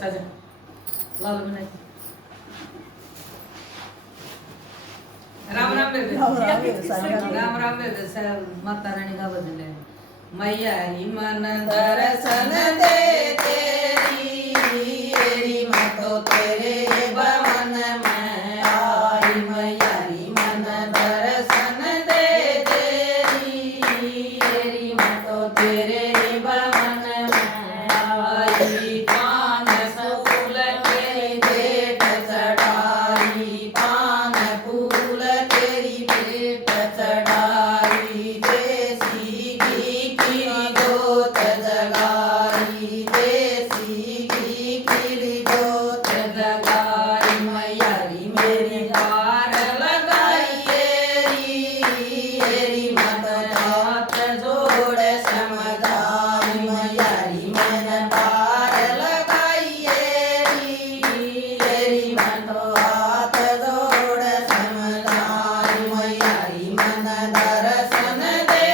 साजन ला लो मैंने राम राम बेबे राम राम बेबे सब माता रानी का भजन ले मैया री मन दर्शन दे तेरी मातो तेरे भवन में आई मैया री मन दर्शन दे तेरी मातो तेरे भवन में आई पान फूल के भेंट चढ़ाई पान फूल तेरी भेंट चढ़ाई देसी घी की जोत जगाई देसी घी की जोत जगाई मैया री मेरी पार लगाई एरी मत हाथ जोड़ समझाई मैया री मन पार लगाई एरी मत हाथ जोड़ समझाई मैया री मन दर्शन दे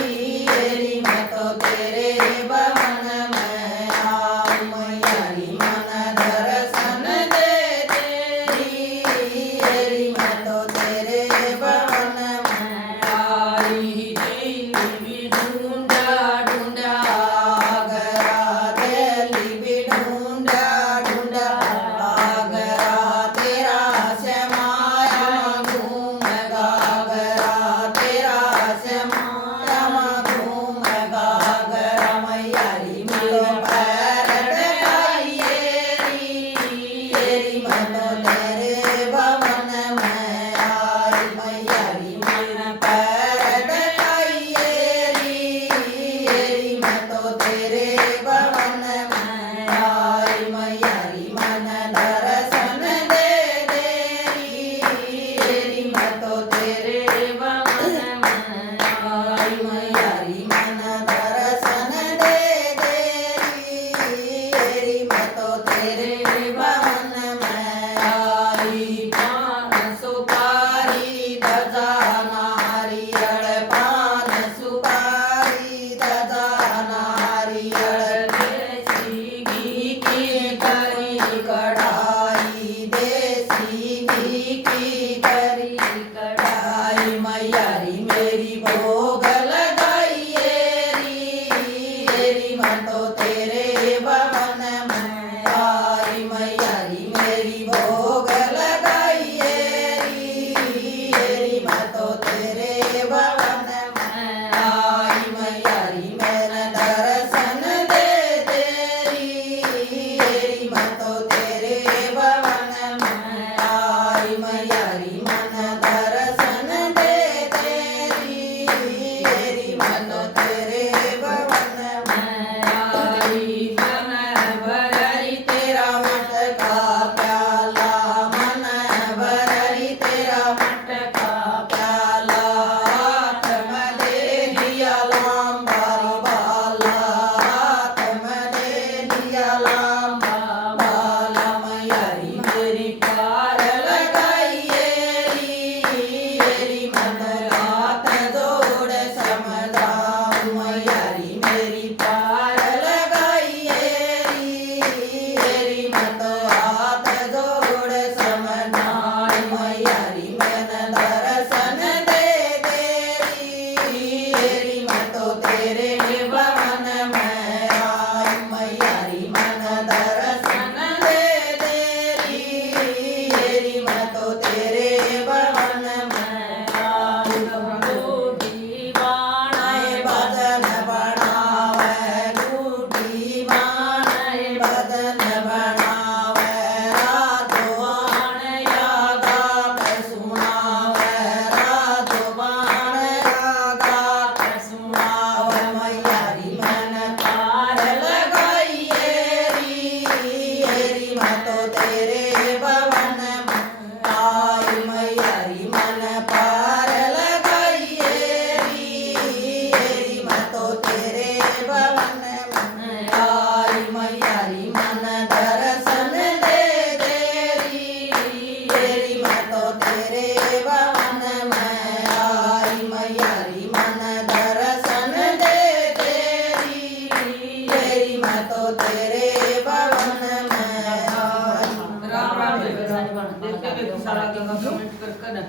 तेरी मत तेरे भवन में आई मैया री मन दर्शन दे तेरी मत तेरे भवन में आई दिल्ली ढूंढा ढूंढा आगरा दिल्ली ढूंढा ढूंढा आगरा तेरा श्यामाया घूम गागरा तेरा श्यामाया घूम गागरा मैया री मेरे पैर डगाई एरी मन तेरे भवन में आई मैया री मन पैर डगाई एरी मन तेरे भवन में आई मैया री मन दर्शन दे तेरी मन तेरे भवन में आई मैया री मन दर्शन दे तेरी मन तेरे भवन में आई पान सुपारी दजा नारियल पान सुपारी दजा नारियल देसी घी की करी कढ़ाई देसी घी की करी कढ़ाई मैया री मेरी भोग लगाई एरी मन तो तेरे भवन में आई मैया री मेरी भोग लगाई एरी मन तो तेरे भवन में आई मैया री मेरा दर्शन दे तेरी मन तो तेरे भवन में आई मैया री मन दर्शन दे तेरी मन तो तेरे भवन में आई मन भररी तेरा मट का प्याला मन भररी तेरा मट का प्याला हाथ में दे दिया लांबारी बाला हाथ में दे दिया लांबा बाला मैया री मेरी पार लगाई एरी मन हाथ जोड़ समझाऊं मैया री मेरी पार लगाई एरी मन हाथ जोड़ समझाई मैया री मन दर्शन दे तेरी मन तेरे भवन में आई मैया री मन ਦੇਖ ਕੇ ਵੇਖੀ ਸਾਰਾ ਕਮੈਂਟ ਕਰ ਕਰ